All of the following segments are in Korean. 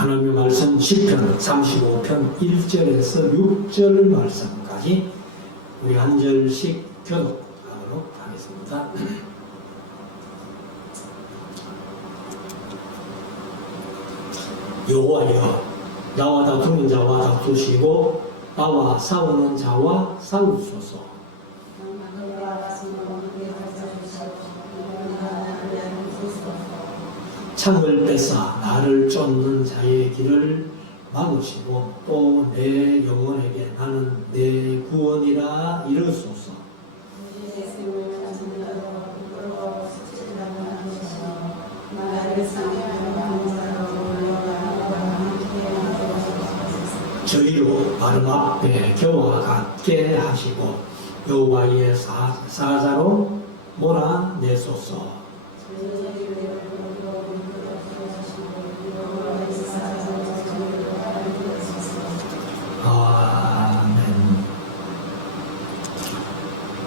하나님의 말씀 시편 35편 1절에서 6절 말씀까지 우리 한 절씩 교독하도록 하겠습니다. 여호와여, 나와 다투는 자와 다투시고 나와 싸우는 자와 싸우소서. 창을 뺏어 나를 쫓는 자의 길을 막으시고 또 내 영혼에게 나는 내 구원이라 이르소서. 저희로 바른 앞에 겨와 같게 하시고 여호와의 사자로 몰아내소서. 아멘.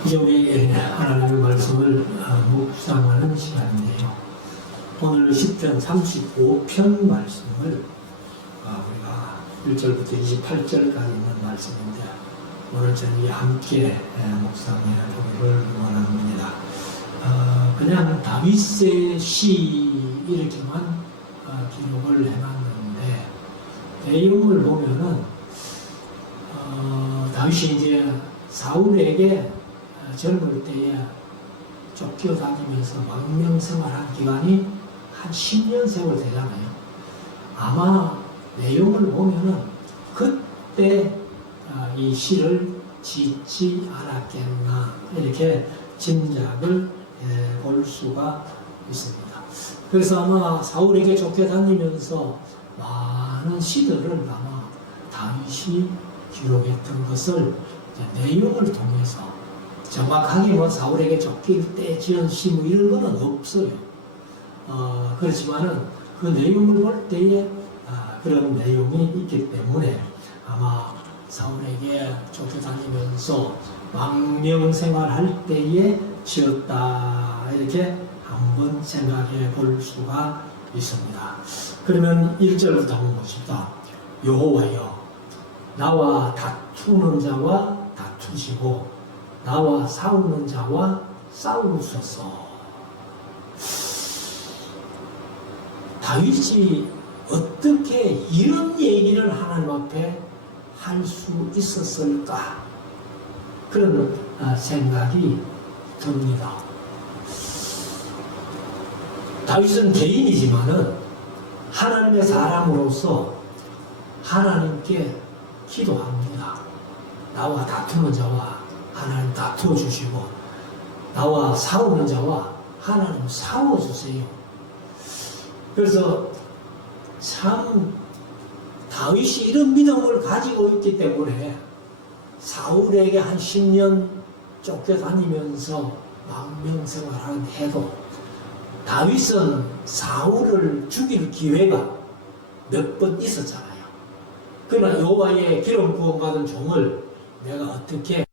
이제 우리 하나님의 말씀을 묵상하는 시간인데요. 오늘 10편 35편 말씀을 우리가 1절부터 28절까지 있는 말씀인데 오늘 저녁에 함께 묵상해 보기를 원합니다. 그냥 다윗의 시 이렇게만 기록을 해놨는데 내용을 보면은 다윗이 이제 사울에게 젊을 때에 쫓겨다니면서 망명생활한 기간이 한 10년 세월 되잖아요. 아마 내용을 보면은 그때 이 시를 짓지 않았겠나 이렇게 짐작을 볼 수가 있습니다. 그래서 아마 사울에게 쫓겨다니면서 많은 시들을 아마 다윗이 기록했던 것을 내용을 통해서 정확하게 뭐 사울에게 쫓길 때 지은 시 뭐 이런 거는 없어요. 그렇지만은 그 내용을 볼 때에 그런 내용이 있기 때문에 아마 사울에게 쫓겨다니면서 망명생활할 때에 지었다 이렇게 한번 생각해 볼 수가 있습니다. 그러면 1절부터 한번 봅시다. 여호와여, 나와 다투는 자와 다투시고 나와 싸우는 자와 싸우소서. 다윗이 어떻게 이런 얘기를 하나님 앞에 할 수 있었을까? 그런 생각이 듭니다. 다윗은 개인이지만은 하나님의 사람으로서 하나님께 기도합니다. 나와 다투는 자와 하나님 다투어 주시고 나와 싸우는 자와 하나님 싸워 주세요. 그래서 참 다윗이 이런 믿음을 가지고 있기 때문에 사울에게 한 10년 쫓겨다니면서 망명생활을 해도 다윗은 사울을 죽일 기회가 몇 번 있었잖아요. 그러나 여호와의 기름 부음 받은 종을 내가 어떻게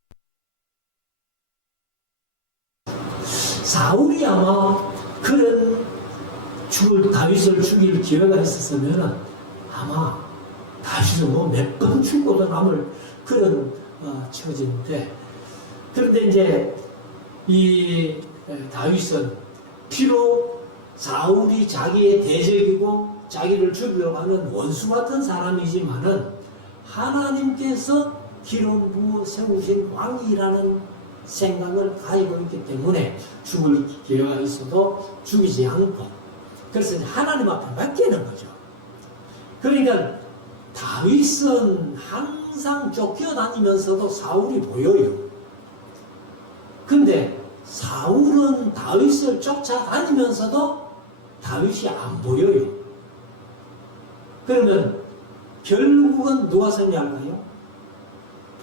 사울이 아마 그런 다윗을 죽일 기회가 있었으면 아마 다윗은 뭐 몇 번 죽고도 남을 그런 처지인데, 그런데 이제 이 다윗은 비록 사울이 자기의 대적이고 자기를 죽이려고 하는 원수 같은 사람이지만은 하나님께서 기름 부어 세우신 왕이라는 생각을 가지고 있기 때문에 죽을 기회가 있어도 죽이지 않고, 그래서 하나님 앞에 맡기는 거죠. 그러니까 다윗은 항상 쫓겨다니면서도 사울이 보여요. 근데 사울은 다윗을 쫓아다니면서도 다윗이 안 보여요. 그러면 결국은 누가 승리할까요?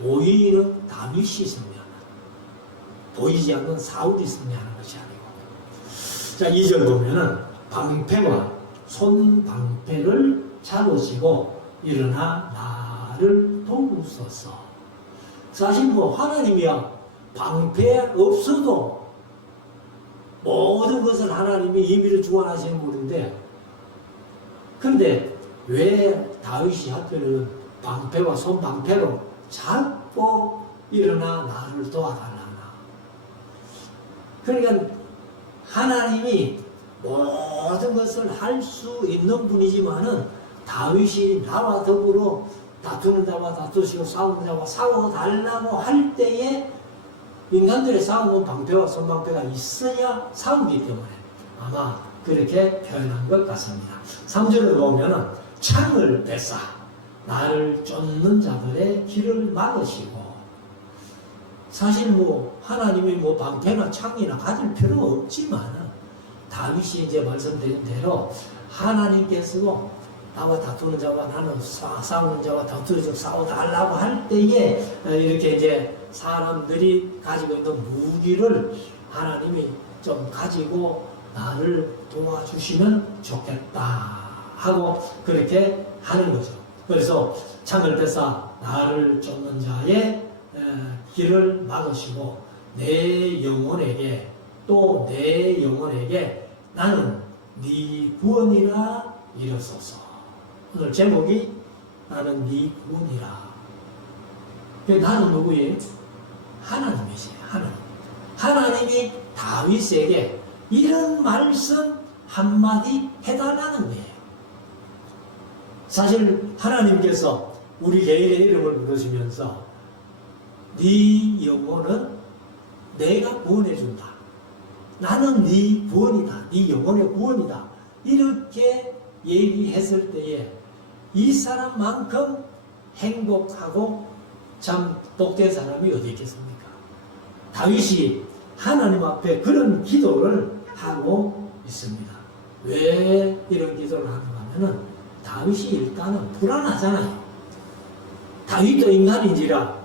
보이는 다윗이 승리하는, 보이지 않는 사울이 승리하는 것이 아니고. 자, 2절 보면은 방패와 손방패를 잡으시고 일어나 나를 도우소서. 사실 뭐 하나님이야 방패 없어도 모든 것을 하나님이 임의로 주관하시는 분인데, 그런데 왜 다윗이 하필은 방패와 손방패로 잡고 일어나 나를 도와달라나. 그러니까 하나님이 모든 것을 할 수 있는 분이지만은 다윗이 나와 더불어 다투는 자와 다투시고 싸우는 자와 싸워달라고 할 때에 인간들의 싸움은 방패와 손방패가 있어야 싸우기 때문에 아마 그렇게 표현한 것 같습니다. 3절을 보면은 창을 뺏사 나를 쫓는 자들의 길을 막으시고, 사실 뭐 하나님이 뭐 방패나 창이나 가질 필요 없지만은 다윗이 이제 말씀드린 대로 하나님께서도 나와 다투는 자와 나는 싸우는 자와 다투어서 싸워달라고 할 때에 이렇게 이제 사람들이 가지고 있는 무기를 하나님이 좀 가지고 나를 도와주시면 좋겠다 하고 그렇게 하는 거죠. 그래서 창을 뺏사 나를 쫓는 자의 길을 막으시고 내 영혼에게 또 내 영혼에게 나는 네 구원이라 이르소서. 오늘 제목이 나는 네 구원이라. 나는 누구예요? 하나님이세요. 하나님. 하나님이 다윗에게 이런 말씀 한마디 해달라는 거예요. 사실 하나님께서 우리 개인의 이름을 부르시면서 네 영혼은 내가 구원해준다. 나는 네 구원이다. 네 영혼의 구원이다. 이렇게 얘기했을 때에 이 사람만큼 행복하고 참 복된 사람이 어디 있겠습니까? 다윗이 하나님 앞에 그런 기도를 하고 있습니다. 왜 이런 기도를 하는가 하면은 다윗이 일단은 불안하잖아요. 다윗도 인간인지라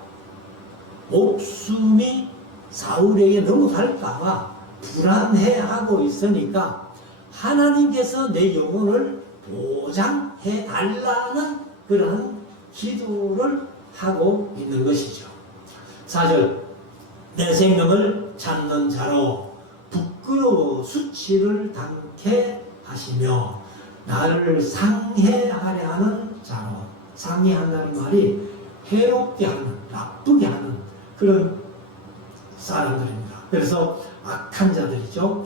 목숨이 사울에게 넘어갈까봐 불안해하고 있으니까 하나님께서 내 영혼을 보장해 달라는 그런 기도를 하고 있는 것이죠. 4절 내 생명을 찾는 자로 부끄러워 수치를 당케 하시며 나를 상해하려 하는 자로, 상해한다는 말이 해롭게 하는, 나쁘게 하는 그런 사람들입니다. 그래서 악한 자들이죠.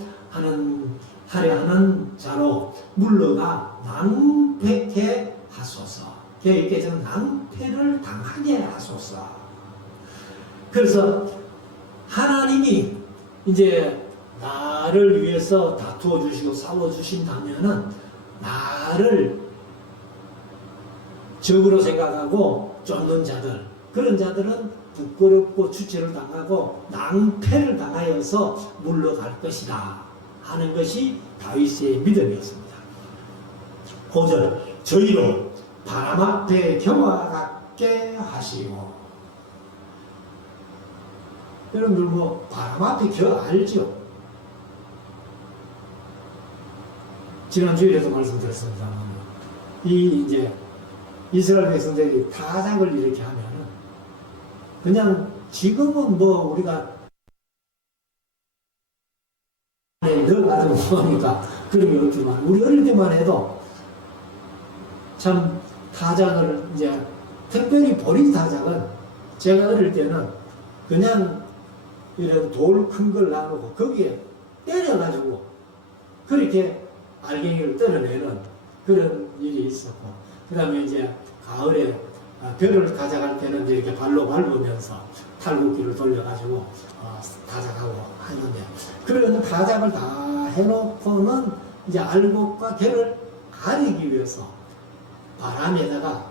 하려 하는 자로 물러가 낭패케 하소서. 계획께서는 낭패를 당하게 하소서. 그래서 하나님이 이제 나를 위해서 다투어 주시고 싸워 주신다면은 나를 적으로 생각하고 쫓는 자들, 그런 자들은 부끄럽고 추체를 당하고 낭패를 당하여서 물러갈 것이다 하는 것이 다윗의 믿음이었습니다. 5절 저희로 바람 앞에 겨와 같게 하시고. 여러분들 뭐 바람 앞에 겨 알죠? 지난 주일에도 말씀드렸습니다. 이 이제 이스라엘 백성들이 타작을 이렇게 하면은 그냥 지금은 뭐 우리가 넣어가지고 보니까 그런 게 없지만 우리 어릴 때만 해도 참 타작을 이제 특별히 보리 타작은 제가 어릴 때는 그냥 이런 돌 큰 걸 놔놓고 거기에 때려가지고 그렇게 알갱이를 떨어내는 그런 일이 있었고, 그 다음에 이제 가을에 벼를 가져갈 때는 이제 이렇게 발로 밟으면서 탈곡기를 돌려가지고 타작하고 하는데, 그런 타작을 다 해놓고는 이제 알곡과 겨를 가리기 위해서 바람에다가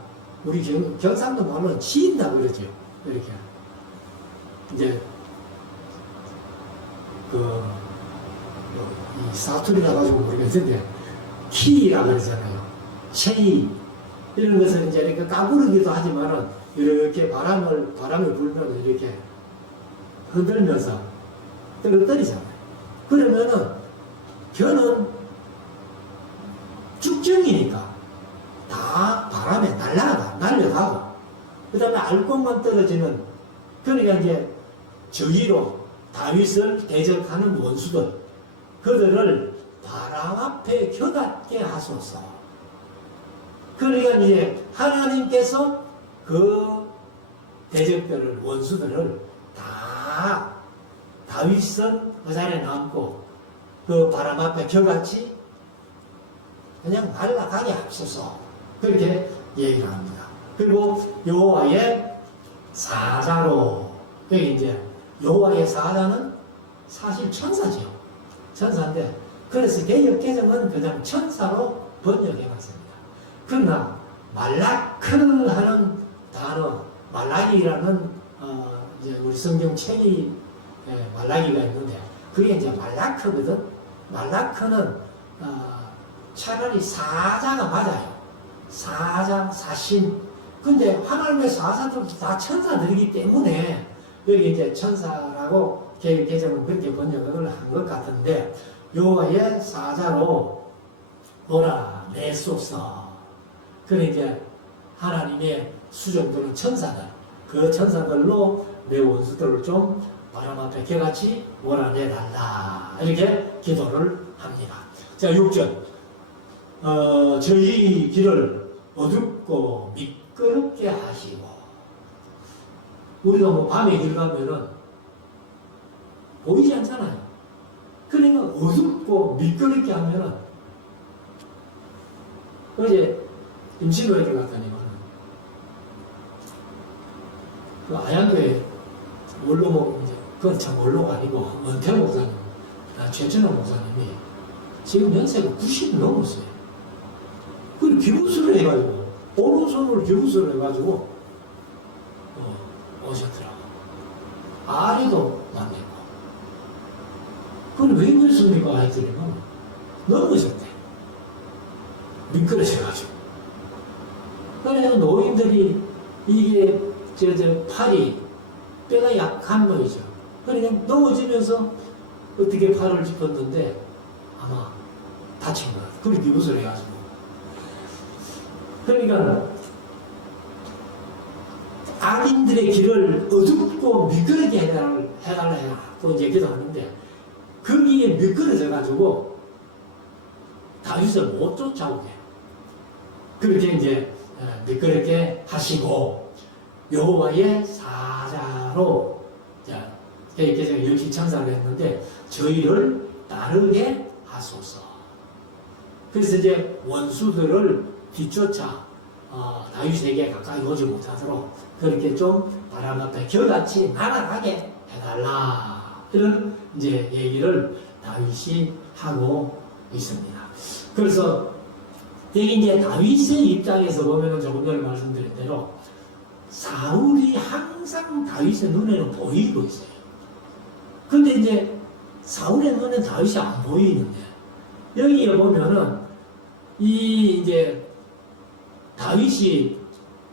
우리 경상도 말로는 치인다 그러죠. 이렇게 이제 이 사투리라 가지고 모르겠는데 키라 그러잖아요. 체이 이런 것은 이제 이렇게 까부르기도 하지만은 이렇게 바람이 불면 이렇게 흔들면서 떨어뜨리잖아요. 그러면은 겨는 죽정이니까 다 바람에 날려가고, 그 다음에 알곡만 떨어지는, 그러니까 이제 저희로 다윗을 대적하는 원수들, 그들을 바람 앞에 겨닿게 하소서. 그러니까 이제 하나님께서 그 대적들을, 원수들을 다 다윗은 그 자리에 남고 그 바람 앞에 겨같이 그냥 날아가게 하소서. 그렇게 얘기를 합니다. 그리고 여호와의 사자로, 여기 이제 여호와의 사자는 사실 천사지요. 천사인데, 그래서 개역개정은 그냥 천사로 번역해봤습니다. 그러나 말라크 하는 단어, 말라기라는 이제 우리 성경책이 말라기가 있는데 그게 이제 말라크거든. 말라크는 차라리 사자가 맞아요. 사자, 사신. 근데 하나님의 사자들도 다 천사들이기 때문에 여기 이제 천사라고 개정은 그렇게 번역을 한 것 같은데, 여호와의 사자로 오라 내소서. 그래 이제 하나님의 수종들은 천사들, 그 천사들로 내 원수들을 좀 바람 앞에 개같이 몰아내달라, 이렇게 기도를 합니다. 자, 6절. 저희 길을 어둡고 미끄럽게 하시고. 우리가 뭐 밤에 길 가면은 보이지 않잖아요. 그러니까 어둡고 미끄럽게 하면은, 어제 임시교회를 갔더니만 그 아양교회 원로, 이제 그건 참 원로가 아니고 은퇴 목사님, 최천호 목사님이 지금 연세가 90 넘었어요. 그걸 기부스를 해가지고, 오른손으로 기부스를 해가지고 오셨더라고. 아리도 만났고. 그건 왜 그랬습니까? 했더니만 넘어졌대. 미끄러져가지고. 그래서 노인들이 이게 팔이 뼈가 약한 거이죠. 그러니까 넘어지면서 어떻게 팔을 짚었는데 아마 다친 것 같아요. 그렇게 기부스를 해가지고. 그러니까 악인들의 길을 어둡고 미끄러게 해달라 해라. 또 이제 기도하는데 거기에 미끄러져가지고 다윗을 못 쫓아오게. 그렇게 이제 미끄럽게 하시고, 여호와의 사자로, 자, 이렇게 제가 역시 천사를 했는데 저희를 따르게 하소서. 그래서 이제 원수들을 뒤쫓아 다윗에게 가까이 오지 못하도록 그렇게 좀 바람 앞에 겨같이 날아가게 해달라, 이런 이제 얘기를 다윗이 하고 있습니다. 그래서 여기 이제 다윗의 입장에서 보면은 조금 전에 말씀드린 대로 사울이 항상 다윗의 눈에는 보이고 있어요. 근데 이제 사울의 눈에 다윗이 안 보이는데, 여기에 보면은 이제 다윗이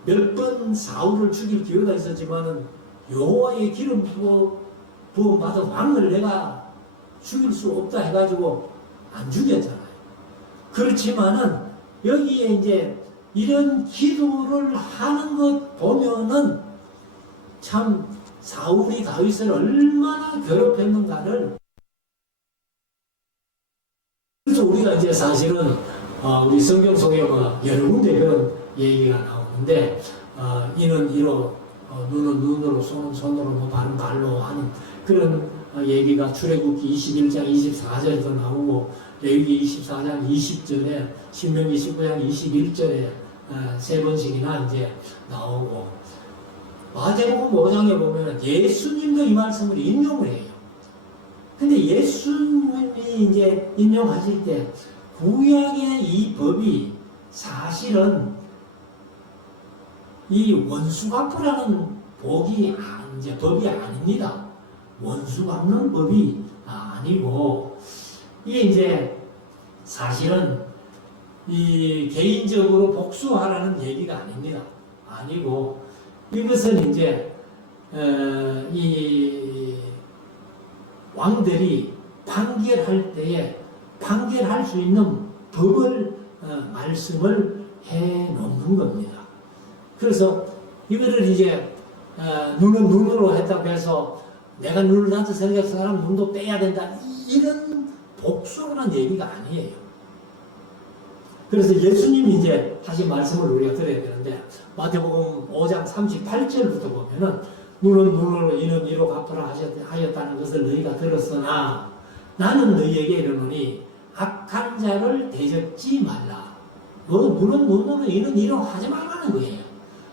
몇 번 사울을 죽일 기회가 있었지만은 여호와의 기름 부어 받은 왕을 내가 죽일 수 없다 해가지고 안 죽였잖아요. 그렇지만은 여기에 이제 이런 기도를 하는 것 보면은 참 사울이 다윗을 얼마나 괴롭혔는가를. 그래서 우리가 이제 사실은 우리 성경 속에 여러 군데 그런 얘기가 나오는데, 이는 이로, 눈은 눈으로, 손은 손으로, 뭐 발은 발로 하는 그런 얘기가 출애굽기 21장 24절에도 나오고, 레위기 24장 20절에, 신명기 19장 21절에 세 번씩이나 이제 나오고, 마태복음 5장에 보면 예수님도 이 말씀을 인용을 해요. 근데 예수님이 이제 인용하실 때 구약의 이 법이 사실은 이 원수 갚으라는 법이 아닙니다. 원수 갚는 법이 아니고, 이게 이제 사실은 이 개인적으로 복수하라는 얘기가 아닙니다. 아니고, 이것은 이제 이 왕들이 판결할 때에 판결할 수 있는 법을 말씀을 해 놓는 겁니다. 그래서 이거를 이제 눈은 눈으로 했다고 해서 내가 눈을 다쳐서 그 사람 눈도 빼야 된다, 이런 복수라는 얘기가 아니에요. 그래서 예수님이 이제 하신 말씀을 우리가 들어야 되는데, 마태복음 5장 38절부터 보면은, 눈은 눈으로 이는 이로 갚으라 하였다는 것을 너희가 들었으나 나는 너희에게 이르노니 악한 자를 대적지 말라. 눈은 눈으로 이는 이로 하지 말라는 거예요.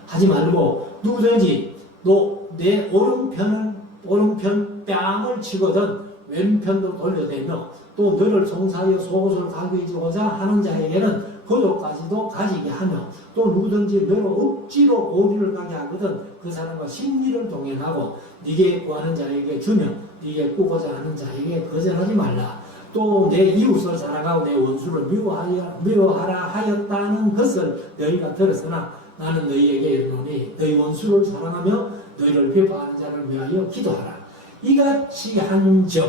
하지 말고 누구든지 너 내 오른편 뺨을 치거든 왼편도 돌려대며 또 너를 송사하여 속옷을 가귀지고자 하는 자에게는 그것까지도 가지게 하며 또 누구든지 너를 억지로 오리를 가게 하거든 그 사람과 심리를 동행하고 네게 구하는 자에게 주며 네게 꾸고자 하는 자에게 거절하지 말라. 또 내 이웃을 사랑하고 내 원수를 미워하라 하였다는 것을 너희가 들었으나 나는 너희에게 이르노니 너희 원수를 사랑하며 너희를 비방하는 자를 위하여 기도하라. 이같이 한즉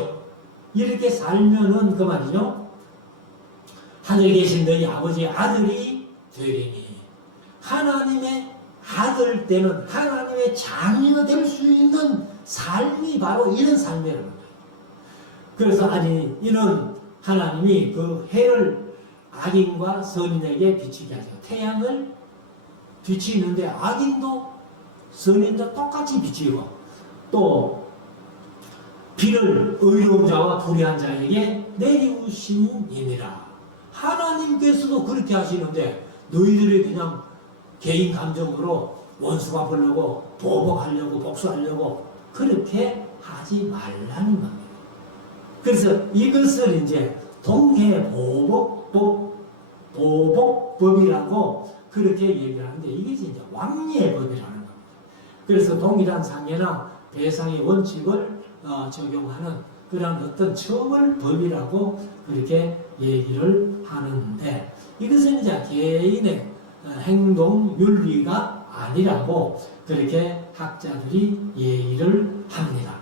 이렇게 살면은 그 말이죠. 하늘에 계신 너희 아버지의 아들이 되리니 하나님의 아들 때는 하나님의 자녀가 될 수 있는 삶이 바로 이런 삶이라는 거예요. 그래서 아니 이는 하나님이 그 해를 악인과 선인에게 비치게 하죠. 태양을 비치는데 악인도 선인도 똑같이 비치고 또 비를 의로운 자와 불의한 자에게 내리우심이니라. 하나님께서도 그렇게 하시는데 너희들이 그냥 개인 감정으로 원수 갚으려고 보복하려고 복수하려고 그렇게 하지 말라는 겁니다. 그래서 이것을 이제 동해보복법이라고 그렇게 얘기를 하는데 이게 이제 왕예의 법이라는 겁니다. 그래서 동일한 상해나 배상의 원칙을 적용하는 그런 어떤 처벌법이라고 그렇게 얘기를 하는데 이것은 이제 개인의 행동 윤리가 아니라고 그렇게 학자들이 얘기를 합니다.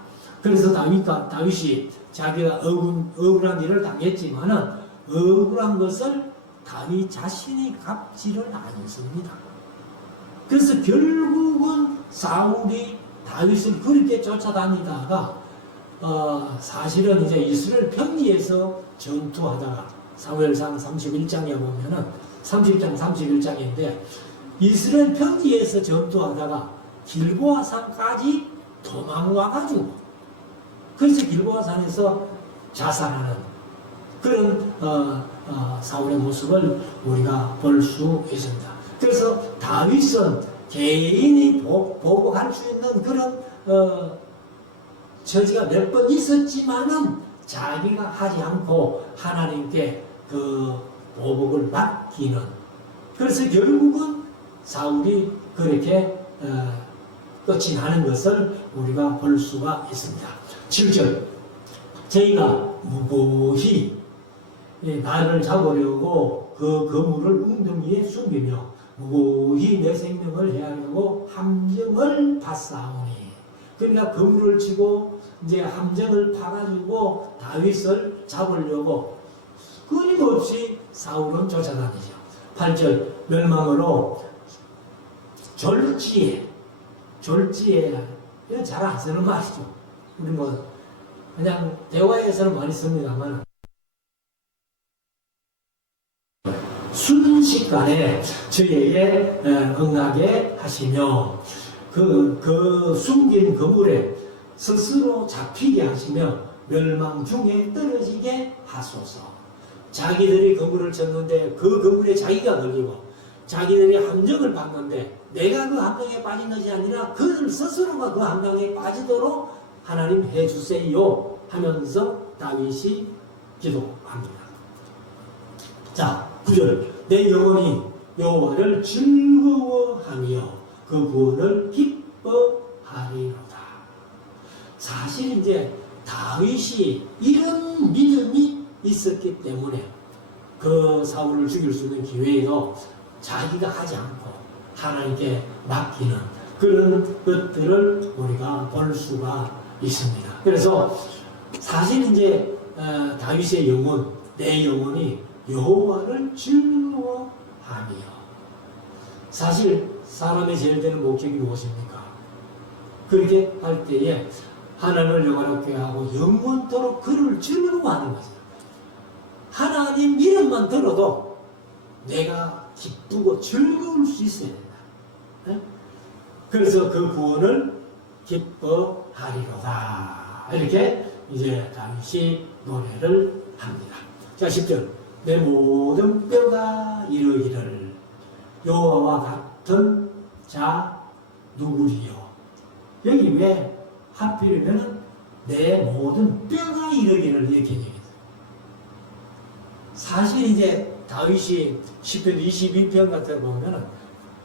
그래서 다윗이 자기가 억울한 일을 당했지만은 억울한 것을 다윗 자신이 갚지를 않습니다. 그래서 결국은 사울이 다윗을 그렇게 쫓아다니다가 사실은 이제 이스라엘 평지에서 전투하다가 사무엘상 31장에 보면은 30장 31장인데 이스라엘 평지에서 전투하다가 길보아산까지 도망와가지고 그래서 길보아산에서 자살하는 그런 사울의 모습을 우리가 볼 수 있습니다. 그래서 다윗은 개인이 보복할 수 있는 그런 처지가 몇 번 있었지만은 자기가 하지 않고 하나님께 그 보복을 맡기는 그래서 결국은 사울이 그렇게 끝이 나는 것을 우리가 볼 수가 있습니다. 7절 저희가 무고히 나를 잡으려고 그 거물을 웅덩이에 숨기며 무고히 내 생명을 해하려고 함정을 파싸우니 그러니까 거물을 치고 이제 함정을 파가지고 다윗을 잡으려고 끊임없이 사울은 쫓아다니죠. 8절 멸망으로 졸지에 이거 잘 안 쓰는 말이죠. 우리 뭐 그냥 대화에서는 많이 씁니다만 순식간에 저에게 응하게 하시며 그 숨긴 그물에 스스로 잡히게 하시며 멸망 중에 떨어지게 하소서. 자기들이 그물을 쳤는데 그 그물에 자기가 걸리고 자기들이 함정을 받는데 내가 그 함정에 빠진 것이 아니라 그들 스스로가 그 함정에 빠지도록 하나님 해주세요 하면서 다윗이 기도합니다. 자 9절 내 영혼이 여호와를 즐거워하며 그 구원을 기뻐하리로다. 사실 이제 다윗이 이런 믿음이 있었기 때문에 그 사울을 죽일 수 있는 기회에도 자기가 하지 않고 하나님께 맡기는 그런 것들을 우리가 볼 수가 있습니다. 그래서 사실 이제 다윗의 영혼, 내 영혼이 여호와를 즐거워하며 사실 사람의 제일 되는 목적이 무엇입니까? 그렇게 할 때에 하나님을 영원하게 하고 영원토록 그를 즐거워하는 거죠. 하나님 이름만 들어도 내가 기쁘고 즐거울 수 있어야 된다. 그래서 그 구원을 기뻐하리로다. 이렇게 이제 다윗이 노래를 합니다. 자, 10절. 내 모든 뼈가 이르기를 여호와와 같은 자 누구리요. 여기 왜 하필이면은 내 모든 뼈가 이르기를 이렇게 얘기했어요. 사실 이제 다윗이 시편 22편 같은 거 보면은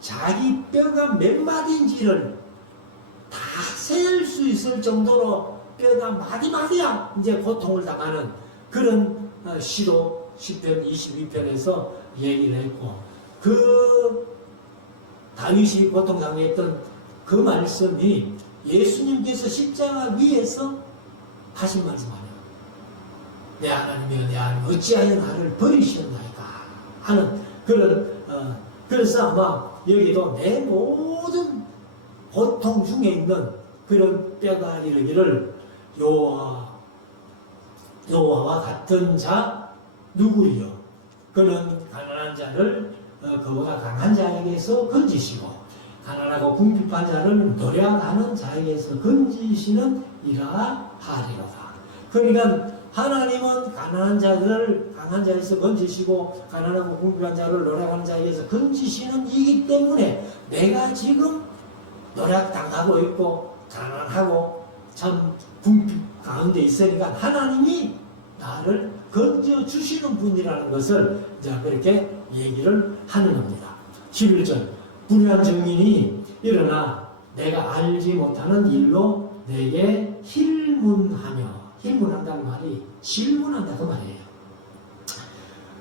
자기 뼈가 몇 마디인지를 다 셀 수 있을 정도로 뼈가 마디마디야 이제 고통을 당하는 그런 시도 시편 22편에서 얘기를 했고, 그 다윗이 고통당했던 그 말씀이 예수님께서 십자가 위에서 하신 말씀 아니에요. 내 하나님이여 내 하나님 어찌하여 나를 버리셨나이까 하는 그런 그래서 아마 여기도 내 모든 고통 중에 있는 그런 뼈가 이르기를 여호와와 같은 자 누구리요. 그는 가난한 자를 그보다 강한 자에게서 건지시고 가난하고 궁핍한 자를 노력하는 자에게서 건지시는 이라 하리로다. 그러니까 하나님은 가난한 자들을 강한 자에서 건지시고 가난하고 궁핍한 자를 노력하는 자에게서 건지시는 이기 때문에 내가 지금 노력당하고 있고 가난하고 참 궁핍 가운데 있으니까 하나님이 나를 건져주시는 분이라는 것을 이제 그렇게 얘기를 하는 겁니다. 11절. 불의한 증인이 일어나 내가 알지 못하는 일로 내게 힐문하며, 힐문한다는 말이 질문한다 그 말이에요.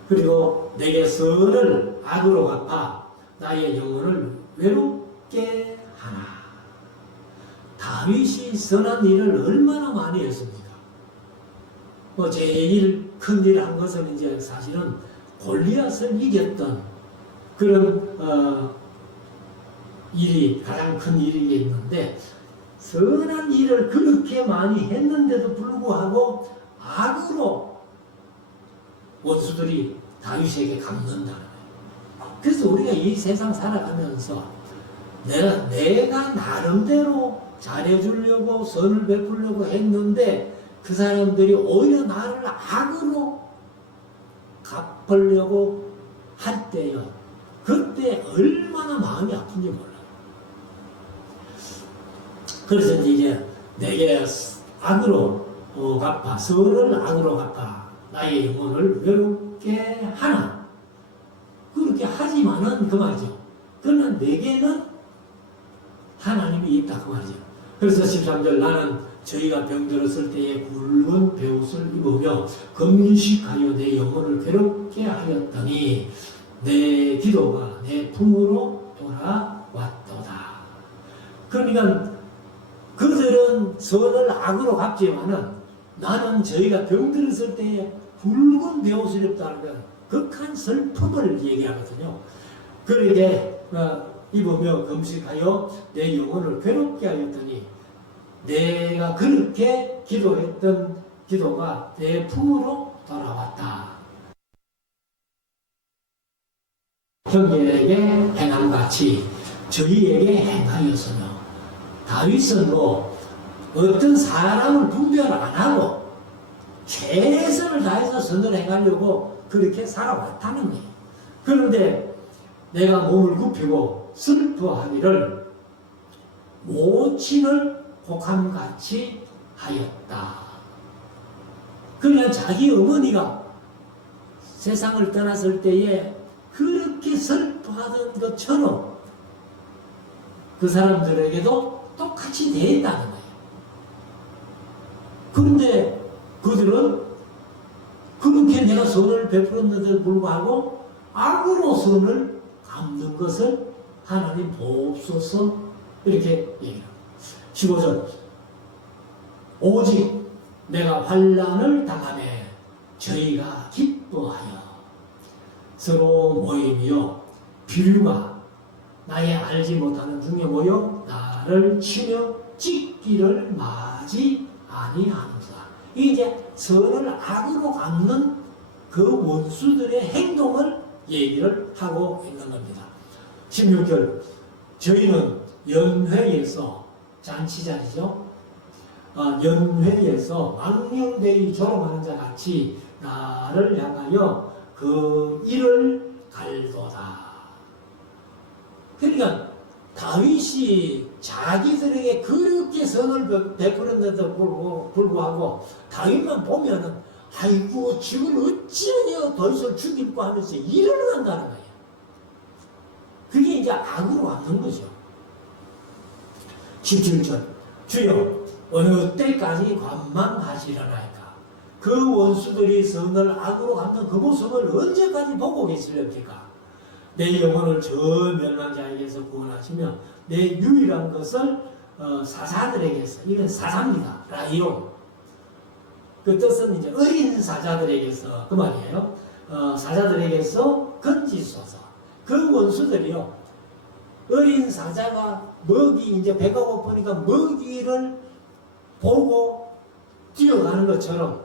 그리고 내게 선을 악으로 갚아 나의 영혼을 외롭게 하나. 다윗이 선한 일을 얼마나 많이 했습니까? 뭐 제일 큰 일 한 것은 이제 사실은 골리앗을 이겼던 그런 일이 가장 큰 일이겠는데, 선한 일을 그렇게 많이 했는데도 불구하고 악으로 원수들이 다윗에게 갚는다는 거예요. 그래서 우리가 이 세상 살아가면서 내가 나름대로 잘해주려고 선을 베풀려고 했는데 그 사람들이 오히려 나를 악으로 갚으려고 할 때요. 그때 얼마나 마음이 아픈지 몰라요. 그래서 이제 내게 악으로 갚아, 선을 악으로 갚아 나의 영혼을 외롭게 하나. 그렇게 하지만은 그 말이죠. 그러나 내게는 하나님이 있다 그 말이죠. 그래서 13절 나는 저희가 병들었을 때에 굵은 베옷을 입으며 금식하여 내 영혼을 괴롭게 하였더니 내 기도가 내 품으로 돌아왔도다. 그러니까 그들은 선을 악으로 갚지만은 나는 저희가 병들었을 때에 굵은 베옷을 입다는 건 극한 슬픔을 얘기하거든요. 그러게 입으며 금식하여 내 영혼을 괴롭게 하였더니 내가 그렇게 기도했던 기도가 내 품으로 돌아왔다. 형제에게 행함같이 저희에게 행하였으며, 다윗은 뭐 어떤 사람을 분별 안 하고 최선을 다해서 선을 행하려고 그렇게 살아왔다는 거예요. 그런데 내가 몸을 굽히고 슬퍼하기를 모친을 혹함같이 하였다. 그러니까 자기 어머니가 세상을 떠났을 때에 그렇게 슬퍼하던 것처럼 그 사람들에게도 똑같이 대했다는 거예요. 그런데 그들은 그렇게 내가 선을 베풀었는데도 불구하고 악으로 선을 갚는 것을 하나님 보옵소서 이렇게 얘기합니다. 15절. 오직 내가 환난을 당하매 저희가 기뻐하여 서로 모임이요 비류가 나의 알지 못하는 중에 모여 나를 치며 찢기를 마지 아니하는사. 이제 선을 악으로 갚는 그 원수들의 행동을 얘기를 하고 있는 겁니다. 16절 저희는 연회에서 잔치자리죠. 연회에서 망령되이 조롱하는 자 같이 나를 향하여 그 일을 갈도다. 그러니까 다윗이 자기들에게 그렇게 선을 베풀었는데도 불구하고 다윗만 보면은 아이고 지금 어찌하여 다윗을 죽일까 하면서 일을 한다는 거예요. 그게 이제 악으로 왔는 거죠. 17절 주여 어느 때까지 관망하시려나이까. 그 원수들이 선을 악으로 갚는 그 모습을 언제까지 보고 계시렵니까? 내 영혼을 저 멸망자에게서 구원하시며 내 유일한 것을 사자들에게서, 이건 사자입니다. 라이온. 그 뜻은 이제 어린 사자들에게서, 그 말이에요. 사자들에게서 건지소서. 그 원수들이요, 어린 사자가 이제 배가 고프니까 먹이를 보고 뛰어가는 것처럼,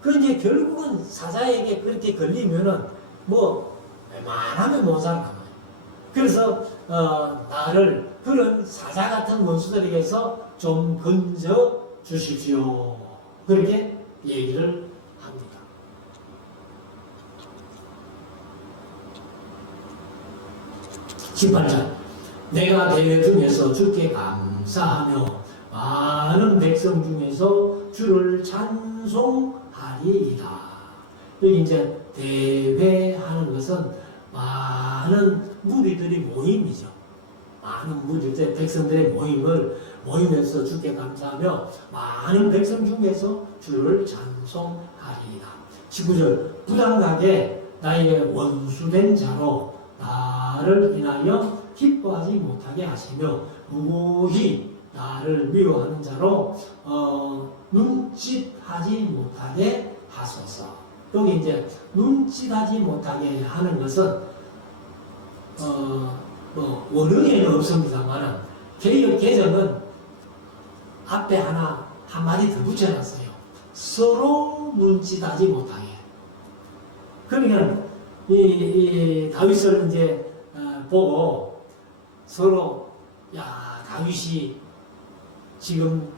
그 이제 결국은 사자에게 그렇게 걸리면은 웬만하면 못 살아남아요. 그래서 나를 그런 사자 같은 원수들에게서 좀 건져 주십시오. 그렇게 얘기를 합니다. (18절) 내가 대회 중에서 주께 감사하며 많은 백성 중에서 주를 찬송하리이다. 여기 이제 대회하는 것은 많은 무리들이 모임이죠. 많은 무리들, 백성들의 모임에서 주께 감사하며 많은 백성 중에서 주를 찬송하리이다. 19절 부당하게 나의 원수된 자로 나를 인하여 기뻐하지 못하게 하시며 무고히 나를 미워하는 자로 눈짓하지 못하게 하소서. 여기 이제 눈짓하지 못하게 하는 것은 원어에는 없습니다만 개역 개정은 앞에 한마디 더 붙여놨어요. 서로 눈짓하지 못하게. 그러니까 이 다윗을 이제 보고 서로 다윗이 지금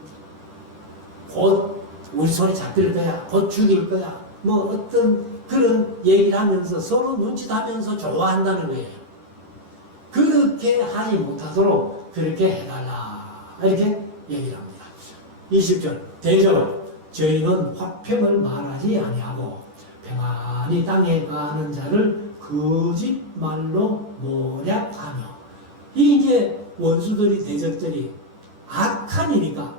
곧 우리 손에 잡힐 거야, 곧 죽일 거야, 어떤 그런 얘기를 하면서 서로 눈짓하면서 좋아한다는 거예요. 그렇게 하지 못하도록 그렇게 해달라, 이렇게 얘기를 합니다. 20절 대저 저희는 화평을 말하지 아니하고 평안히 땅에 거하는 자를 거짓말로 모략하며. 이게 이제 원수들이, 대적들이 악한 일이니까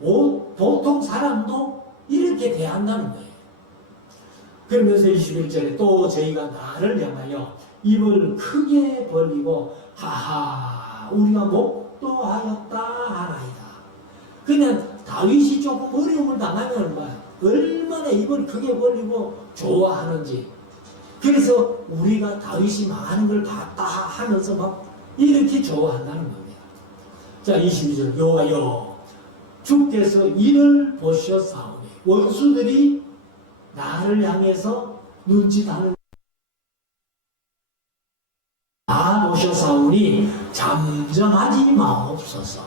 보통 사람도 이렇게 대한다는 거예요. 그러면서 21절에 또 저희가 나를 향하여 입을 크게 벌리고 하하 우리가 목도하였다 하나이다. 그냥 다윗이 조금 어려움을 당하면 얼마나 입을 크게 벌리고 좋아하는지. 그래서 우리가 다윗이 많은 걸 봤다 하면서 이렇게 좋아한다는 겁니다. 자, 22절 여호와여 주께서 이를 보셨사오니. 원수들이 나를 향해서 눈짓하는 다 보셨사오니 잠잠하지 마옵소서.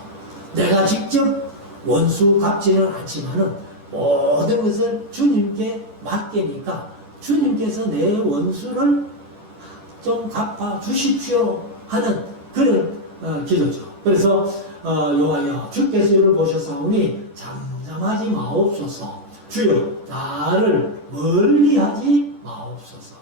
내가 직접 원수 갚지는 않지만은 모든 것을 주님께 맡기니까 주님께서 내 원수를 좀 갚아 주십시오 하는 그런 기도죠. 그래서 여호와여 주께서 이를 보셨사오니 잠잠하지 마옵소서. 주여 나를 멀리하지 마옵소서.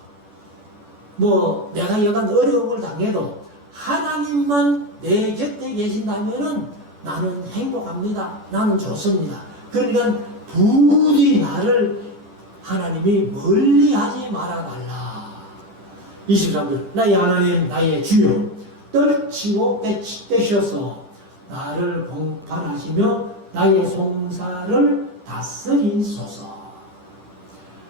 내가 여간 어려움을 당해도 하나님만 내 곁에 계신다면은 나는 행복합니다. 나는 좋습니다. 그러니까 부디 나를 하나님이 멀리하지 말아달라. 23절 나의 하나님 나의 주여 떨치고 떼셔서 나를 공판하시며 나의 송사를 다스리소서.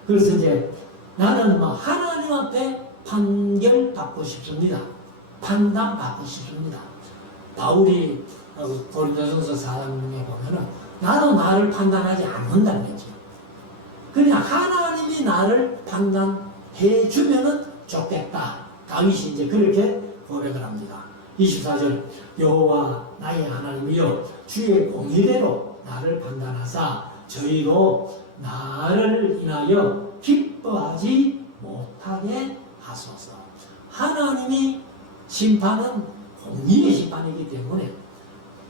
그래서 이제 나는 하나님 앞에 판결받고 싶습니다. 판단받고 싶습니다. 바울이 고린도전서 4장에 보면은 나도 나를 판단하지 않는다는 거죠. 그냥 하나님이 나를 판단하시면 해주면은 좋겠다. 다윗이 이제 그렇게 고백을 합니다. 24절 여호와 나의 하나님이여 주의 공의대로 나를 판단하사 저희로 나를 인하여 기뻐하지 못하게 하소서. 하나님이 심판은 공의의 심판이기 때문에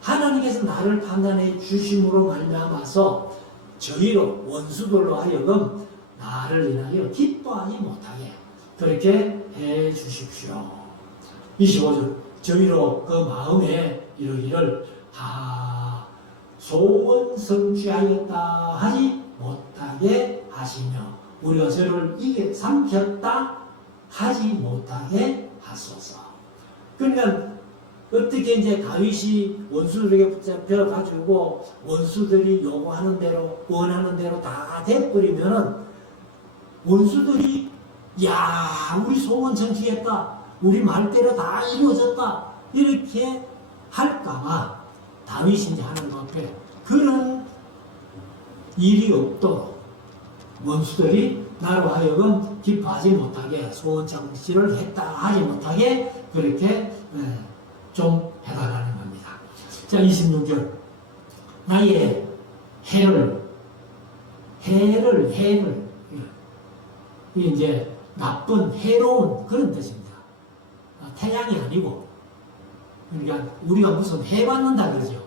하나님께서 나를 판단해 주심으로 말미암아서 저희로 원수들로 하여금 나를 인하여 기뻐하지 못하게 그렇게 해 주십시오. 25절 저희로 그 마음에 이르기를 소원 성취하였다 하지 못하게 하시며 우리가 저를 이게 삼켰다 하지 못하게 하소서. 그러니까 어떻게 이제 다윗이 원수들에게 붙잡혀 가지고 원수들이 요구하는 대로 원하는 대로 다 돼버리면은 원수들이 야 우리 소원 성취했다 우리 말대로 다 이루어졌다 이렇게 할까봐 다윗이 이제 하나님 앞에 그런 일이 없도록 원수들이 나로 하여금 기뻐하지 못하게 소원 성취를 했다 하지 못하게 그렇게 좀 해달라는 겁니다. 자 26절 나의 해를 이제 나쁜 해로운 그런 뜻입니다. 태양이 아니고 그러니까 우리가 무슨 해 받는다 그러죠.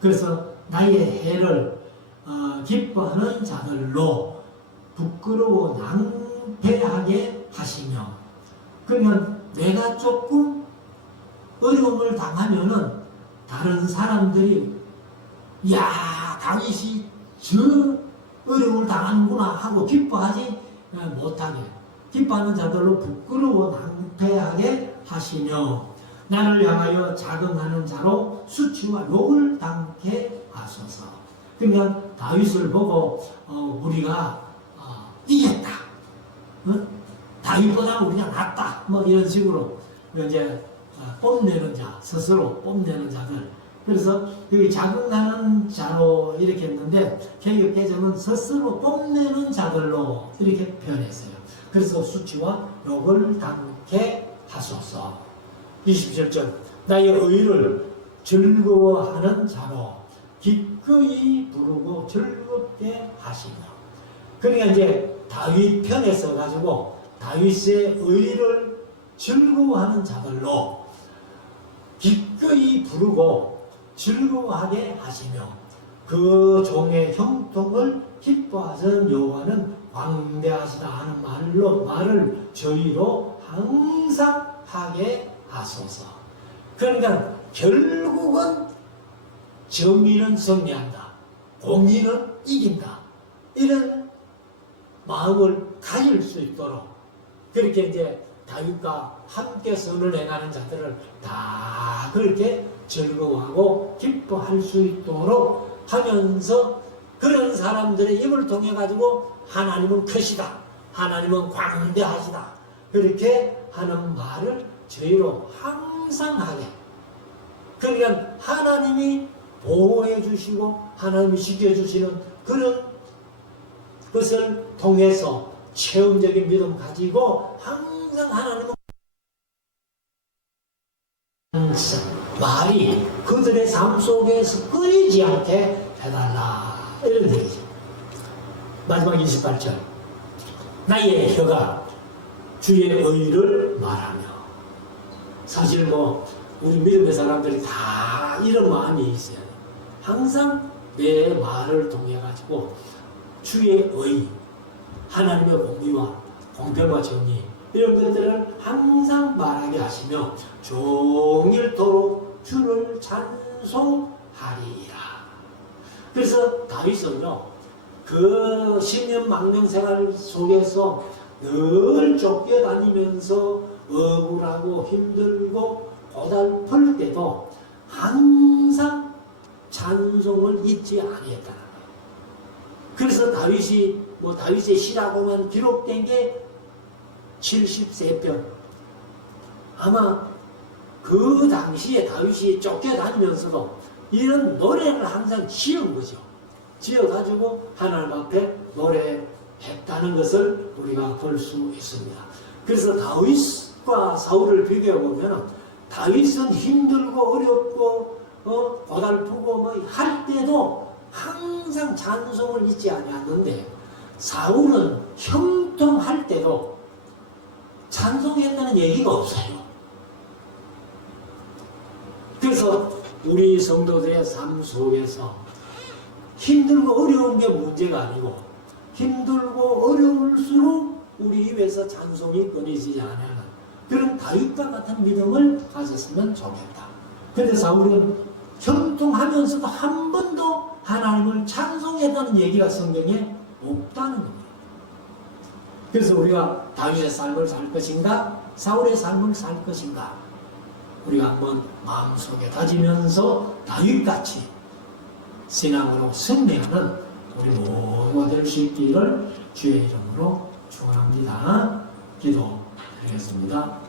그래서 나의 해를 기뻐하는 자들로 부끄러워 낭패하게 하시며 그러면 내가 조금 어려움을 당하면은 다른 사람들이 야 다윗이 저 어려움을 당하는구나 하고 기뻐하지 못하게 기뻐하는 자들로 부끄러워 낭패하게 하시며 나를 향하여 자긍하는 자로 수치와 욕을 당케 하소서. 그러면 다윗을 보고 우리가 이겼다, 다윗보다 우리가 낫다, 뭐 이런 식으로 이제 뽐내는 자, 스스로 뽐내는 자들. 그래서 여기 자긍하는 자로 이렇게 했는데 개역 개정은 스스로 뽐내는 자들로 이렇게 표현했어요. 그래서 수치와 욕을 당케 하소서. 27절 나의 의를 즐거워하는 자로 기꺼이 부르고 즐겁게 하시며 그러니까 이제 다윗 편에 서가지고 다윗의 의를 즐거워하는 자들로 기꺼이 부르고 즐거워하게 하시며 그 종의 형통을 기뻐하시는 여호와는 광대하시다 하는 말을 저희로 항상 하게 하소서. 그러니까 결국은 정의는 승리한다, 공의는 이긴다 이런 마음을 가질 수 있도록 그렇게 이제 다윗과 함께 선을 행하는 자들을 다 그렇게 즐거워하고 기뻐할 수 있도록 하면서 그런 사람들의 입을 통해 가지고 하나님은 크시다, 하나님은 광대하시다 그렇게 하는 말을 저희로 항상 하게. 그러니까 하나님이 보호해 주시고 하나님이 지켜주시는 그런 것을 통해서 체험적인 믿음 가지고 항상 하나님은 말이 그들의 삶 속에서 끊이지 않게 해달라 이런 얘기죠. 마지막 28절 나의 혀가 주의 의를 말하며 사실 뭐 우리 믿음의 사람들이 다 이런 마음이 있어요. 항상 내 말을 통해 가지고 주의 의, 하나님의 공의와 공평과 정의 이런 것들을 항상 말하게 하시며 종일토록 주를 찬송하리라. 그래서 다윗은요 그 10년 망명 생활 속에서 늘 쫓겨다니면서 억울하고 힘들고 고달플 때도 항상 찬송을 잊지 아니했다는 거예요. 그래서 다윗의 시라고만 기록된 게 70세편. 아마 그 당시에 다윗이 쫓겨다니면서도 이런 노래를 항상 지은 거죠. 지어가지고 하나님 앞에 했다는 것을 우리가 볼 수 있습니다. 그래서 다윗과 사울을 비교해 보면 다윗은 힘들고 어렵고 고달프고 뭐 할 때도 항상 찬송을 잊지 않았는데 사울은 형통할 때도 찬송했다는 얘기가 없어요. 그래서 우리 성도들의 삶 속에서 힘들고 어려운 게 문제가 아니고 힘들고 어려울수록 우리 입에서 찬송이 끊이지 않는 그런 다윗과 같은 믿음을 가졌으면 좋겠다. 그런데 사울은 형통하면서도 한 번도 하나님을 찬송했다는 얘기가 성경에 없다는 겁니다. 그래서 우리가 다윗의 삶을 살 것인가 사울의 삶을 살 것인가 우리가 한번 마음속에 다지면서 다윗같이 신앙으로 승리하는 우리 모두가 될 수 있기를 주의 이름으로 축원합니다. 기도드리겠습니다.